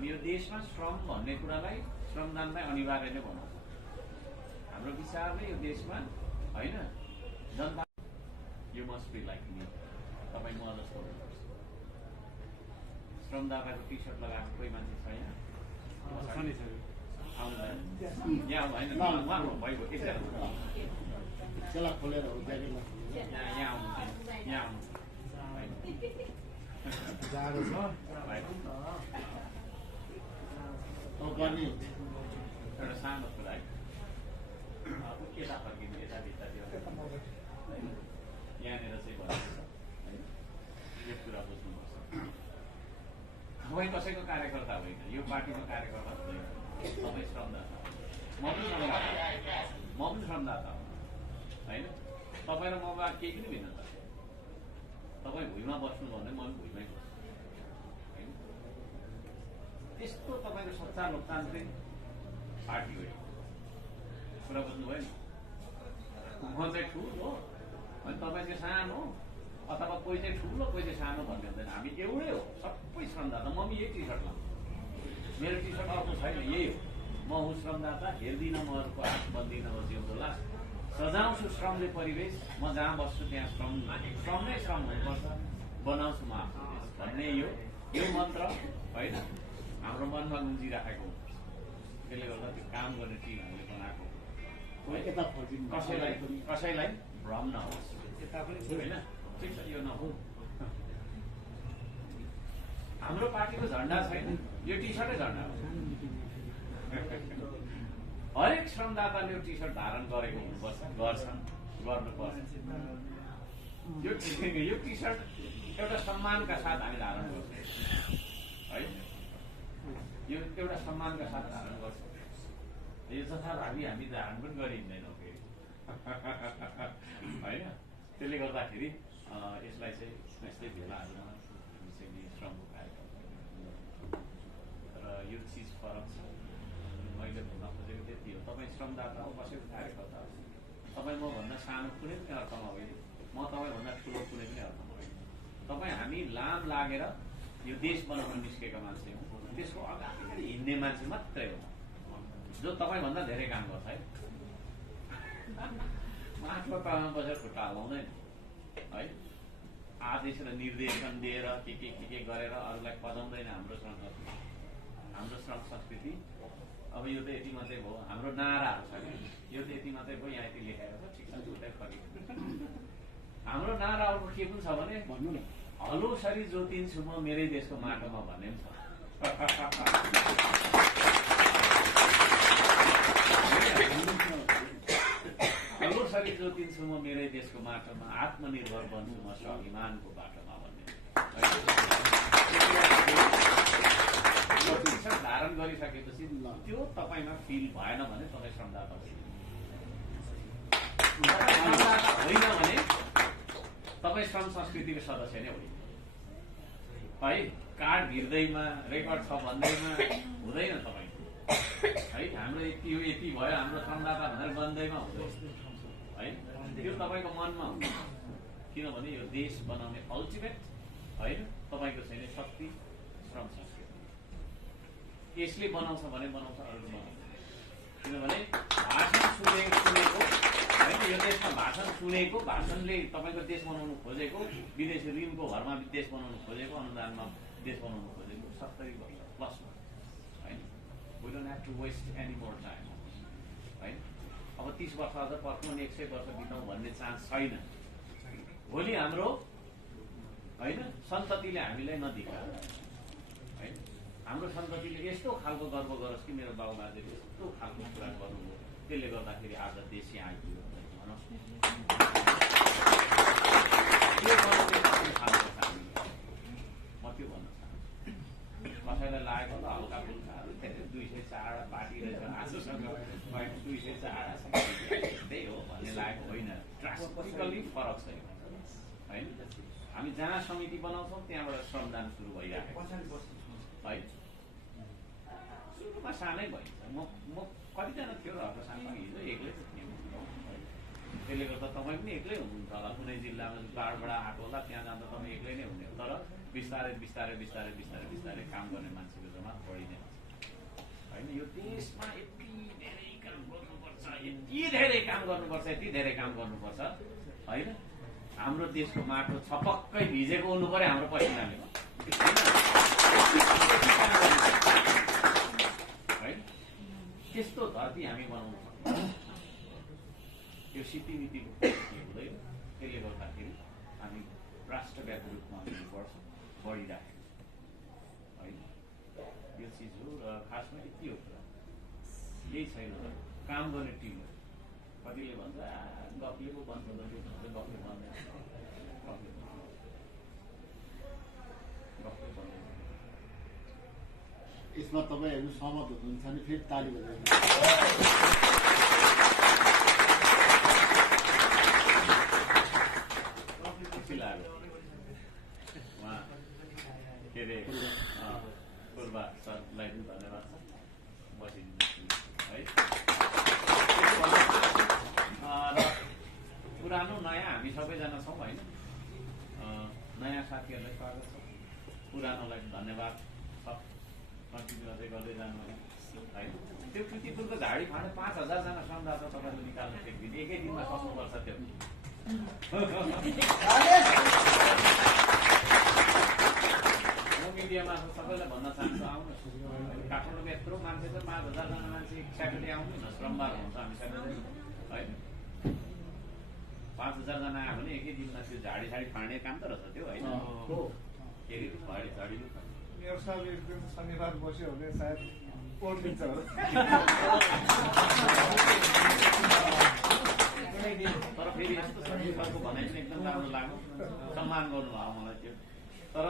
हामी यो देशमा श्रम भन्ने कुरालाई श्रमदानलाई अनिवार्य नै बनाउँछ। हाम्रो विचारले यो देशमा होइन जनता you must be like me, तपाईँ म जस्तो हुनुपर्छ। श्रमदाताको टी सर्ट लगाएको कोही मान्छे छ यहाँ? आउँदैन यहाँ होइन उहाँको भएको एकजना खोलेर यहाँ आउनु यहाँ आउनु जाडो छ एउटा सानो कुरा है, यता फर्किनु यता भित्र यहाँनिर चाहिँ भन्नुहुन्छ यो कुरा बुझ्नुपर्छ। तपाईँ कसैको कार्यकर्ता होइन, यो पार्टीको कार्यकर्ता हुँदैन, तपाईँ श्रमदाता हो। म पनि श्रमदाता हो होइन। तपाईँ र ममा केही पनि भिन्नता छैन। तपाईँ भुइँमा बस्नु भने म पनि भुइँमै बस्छु होइन। त्यस्तो तपाईँको सच्चा लोकतान्त्रिक पार्टी हो कुरा बुझ्नुभयो नि। म चाहिँ ठुलो अनि तपाईँ चाहिँ सानो, अथवा कोही चाहिँ ठुलो कोही चाहिँ सानो भन्ने हुँदैन। हामी एउटै हो, सबै श्रमदाता। म पनि यही टी सर्ट लाउँछु, मेरो टी सर्ट अर्को छैन, यही हो। म हुँ श्रमदाता, हेर्दिनँ म अरूको हात बन्दिनँ म जिउँदो लास, सजाउँछु श्रमले परिवेश, म जहाँ बस्छु त्यहाँ श्रम नै श्रम हुनुपर्छ, बनाउँछु म आफ्नो देश भन्ने यो मन्त्र होइन हाम्रो मनमा गुन्जिराखेको हुनुपर्छ। त्यसले गर्दा त्यो काम गर्ने टिम हामीले बनाएको कसैलाई भ्रम नहोस् होइन। ठिक छ, यो नहोस्। हाम्रो पार्टीको झन्डा छैन, यो टी सर्टै झन्डा हो। हरेक श्रमदाताले यो टी सर्ट धारण गरेको हुनुपर्छ, गर्छन्, गर्नुपर्छ। यो टी सर्ट एउटा सम्मानका साथ हामी धारण गर्छौँ है, यो एउटा सम्मानका साथ धारण गर्छौँ। यो जथाभावी हामी धारण पनि गरिँदैनौँ फेरि होइन। त्यसले गर्दाखेरि यसलाई चाहिँ यस्तै भेलाहरूमा हामी चाहिँ श्रमको कार्यक्रम र यो चिज फरक छ। मैले भन्न खोजेको त्यति हो। तपाईँ श्रमदाता हो, कसैको कार्यकर्ता हो। तपाईँ मभन्दा सानो कुनै पनि अर्थमा होइन, म तपाईँभन्दा ठुलो कुनै पनि अर्थमा होइन। तपाईँ हामी लाम लागेर यो देश बनाउन निस्केका मान्छे हौँ। त्यसको अगाडि हिँड्ने मान्छे मात्रै हो जो तपाईँभन्दा धेरै काम गर्छ है। माथिको पामा बसेर खुट्टा हल्लाउँदैन है। आदेश र निर्देशन दिएर के गरेर अरूलाई पजाउँदैन हाम्रो श्रम संस्कृति। हाम्रो श्रम संस्कृति अब यो त यति मात्रै भयो। हाम्रो नाराहरू छ कि यो त यति मात्रै भयो, यहाँ यति लेखेको छ, ठिक छ, उतै फर्किन्छ। हाम्रो नाराहरूको के पनि छ भने भन्नु न, हलो सरी जोतिन्छु म मेरै देशको माटोमा भन्ने पनि छ। हलो सरी जोतिन्छु म मेरै देशको माटोमा, आत्मनिर्भर बन्छु म स्वाभिमानको बाटोमा भन्ने धारण गरिसकेपछि त्यो तपाईँमा फिल भएन भने तपाईँ श्रमदाता होइन भने तपाईँ श्रम संस्कृतिको सदस्य नै होइन है। कार्ड भिर्दैमा रेकर्ड छ भन्दैमा हुँदैन तपाईँको है। हाम्रो यति भयो हाम्रो श्रमदाता भनेर बन्दैमा हुँदैन है। त्यो तपाईँको मनमा हुन्छ, किनभने यो देश बनाउने अल्टिमेट होइन तपाईँको छैन शक्ति श्रम संस्कृति। यसले बनाउँछ भने बनाउँछ, अरूले बनाउँछ। किनभने भाषण सुनेको होइन, यो देशमा भाषण सुनेको, भाषणले तपाईँको देश बनाउनु खोजेको, विदेशी ऋणको भरमा देश बनाउनु खोजेको, अनुदानमा देश बनाउनु खोजेको 70 वर्ष प्लसमा होइन। We don't have to waste any more time होइन। अब 30 वर्ष अझ पर्खौँ अनि 100 वर्ष बिताउँ भन्ने चान्स छैन। भोलि हाम्रो होइन सन्ततिले हामीलाई नदिएको होइन। हाम्रो सन्ततिले यस्तो खालको गर्व गरोस् कि मेरो बाबुबाजेले यस्तो खालको कुरा गर्नुभयो, त्यसले गर्दाखेरि आज देश यहाँ आइपुग्यो भनोस्। म त्यो भन्न चाहन्छु। कसैलाई लागेको त हल्का फुल्काहरू 204 पार्टी रहेछ आजसँग 204 त्यही हो भन्ने लागेको होइन। ड्रास्टिकली फरक छ होइन। हामी जहाँ समिति बनाउँछौँ त्यहाँबाट श्रमदान सुरु भइरहेको है। सुरुमा सानै भइन्छ। म कतिजना थियो र सानो हिजो एक्लै थिएँ। त्यसले गर्दा तपाईँ पनि एक्लै हुनुहुन्छ होला। कुनै जिल्लामा बाढबाट आएको होला, त्यहाँ जाँदा तपाईँ एक्लै नै हुने हो। तर बिस्तारै बिस्तारै बिस्तारै बिस्तारै बिस्तारै काम गर्ने मान्छेको जमा बढी नै होइन। यो देशमा यति धेरै काम गर्नुपर्छ, यति धेरै काम गर्नुपर्छ, यति धेरै काम गर्नुपर्छ होइन। हाम्रो देशको माटो छपक्कै भिजेको हुनु पर्यो हाम्रो पसिनाले होइन। त्यस्तो धरती हामी बनाउन सक्छौँ। यो सिद्धिमितिको हुँदैन। त्यसले गर्दाखेरि हामी राष्ट्रव्यापी रूपमा अघि बढिराखेको छ होइन। यो चिज हो र खासमा यति हो कुरा, यही छैन र काम गर्ने टिम हो। कतिले भन्छ गफले पो बन्छ, गफले बन्दैन, यसमा तपाईँहरू सहमत हुनुहुन्छ भने फेरि ताली बजाउनु। खुसी लाग्यो उहाँ के अरे पूर्वा सरलाई पनि धन्यवाद छ बसिदिनु है। र पुरानो नयाँ हामी सबैजना छौँ होइन। नयाँ साथीहरूलाई स्वागत छ, पुरानोलाई धन्यवाद छ, कन्टिन्यू अझै गर्दै जानु है। त्यो कृतिपुरको झाडी फाँडे 5000जना संवाद तपाईँले निकाल्नु सक्दिन, एकै दिनमा सक्नुपर्छ त्यो। म मिडियामा सबैलाई भन्न चाहन्छु आउनुहोस्। काठमाडौँको यत्रो मान्छे छ, 5000जना मान्छे स्याटरडे आउनु न, सोमबार हुन्छ हामी स्याटरडे होइन। 5000जना आयो भने एकै दिनमा त्यो झाडी साडी फाँड्ने काम त रहेछ त्यो होइन। के अरे झाडी मेरो साल एक दिन शनिबार बस्यो भने सायद ओर्लिन्छ होला। तर फेरि यस्तो सरको भनाइ पनि एकदम राम्रो लाग्यो, सम्मान गर्नुभयो मलाई त्यो। तर